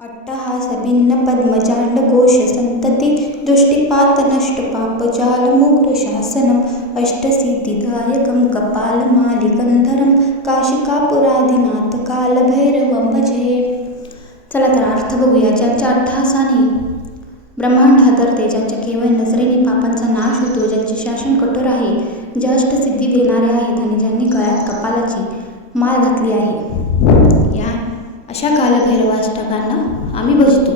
अट्टहास भिन्न पद्मजांड घोष संतती दृष्टिपात नष्ट पापजाल मुग्र शासनम अष्टसिद्धिदायकं कपालमालिकंधरम काशिकापुराधिनाथ कालभैरवं भजे. चला तर अर्थ बघूया. ज्यांच्या अट्टहासाने ब्रह्मांड हादरते, ज्यांच्या केवळ नजरेने पापांचा नाश होतो, ज्यांचे शासन कठोर आहे, जे अष्टसिद्धी देणारे आहेत आणि ज्यांनी गळ्यात कपालाची माळ घातली आहे, या अशा कालभैरवाष्टकांना आम्ही भजतो.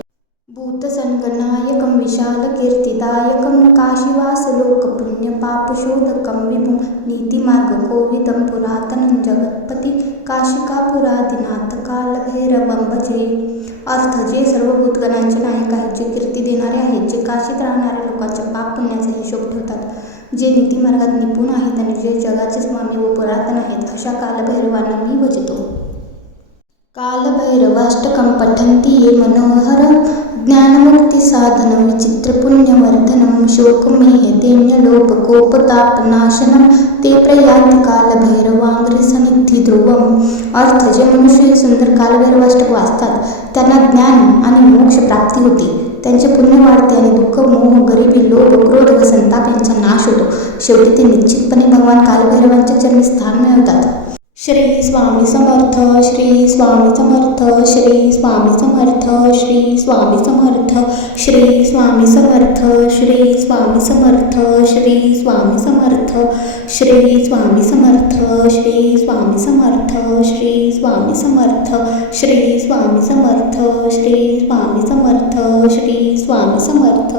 भूतसंगनायकं विशाल कीर्तिदायकं काशीवास लोकपुण्य पापशोधकं विभुं नीतिमार्ग कोविदं पुरातनं जगत्पती काशिकापुराधिनाथ कालभैरवं भजे. अर्थ: जे सर्व भूतगणांचे नायक आहेत, जे कीर्ती देणारे आहेत, जे काशीत राहणाऱ्या लोकांच्या पाप पुण्याचा हिशोब ठेवतात, जे नीतिमार्गात निपुण आहेत आणि जे जगाचे स्वामी व पुरातन आहेत, अशा कालभैरवांना मी भजतो. कालभैरवाष्टकं पठन्ति ये मनोहरं ज्ञानमुक्तिसाधनं विचित्रपुण्यवर्धनं शोकमेहदेन्यलोपकोपतापनाशनं ते प्रयान्ति कालभैरवाङ्घ्रिसन्निधिध्रुवम्. अर्थ: जे मनुष्य हे सुंदर कालभैरवाष्टक वाचतात, त्यांना ज्ञान आणि मोक्ष प्राप्ती होते, त्यांचे पुण्य वाढते आणि दुःख, मोह, गरिबी, लोभ, क्रोध व संताप यांचा नाश होतो. शेवटी ते निश्चितपणे भगवान कालभैरवांच्या चरणी स्थान मिळवतात. श्री स्वामी समर्थ. श्री स्वामी समर्थ. श्री स्वामी समर्थ. श्री स्वामी समर्थ. श्री स्वामी समर्थ. श्री स्वामी समर्थ. श्री स्वामी समर्थ. श्री स्वामी समर्थ. श्री स्वामी समर्थ. श्री स्वामी समर्थ. श्री स्वामी समर्थ. श्री स्वामी समर्थ. श्री स्वामी समर्थ.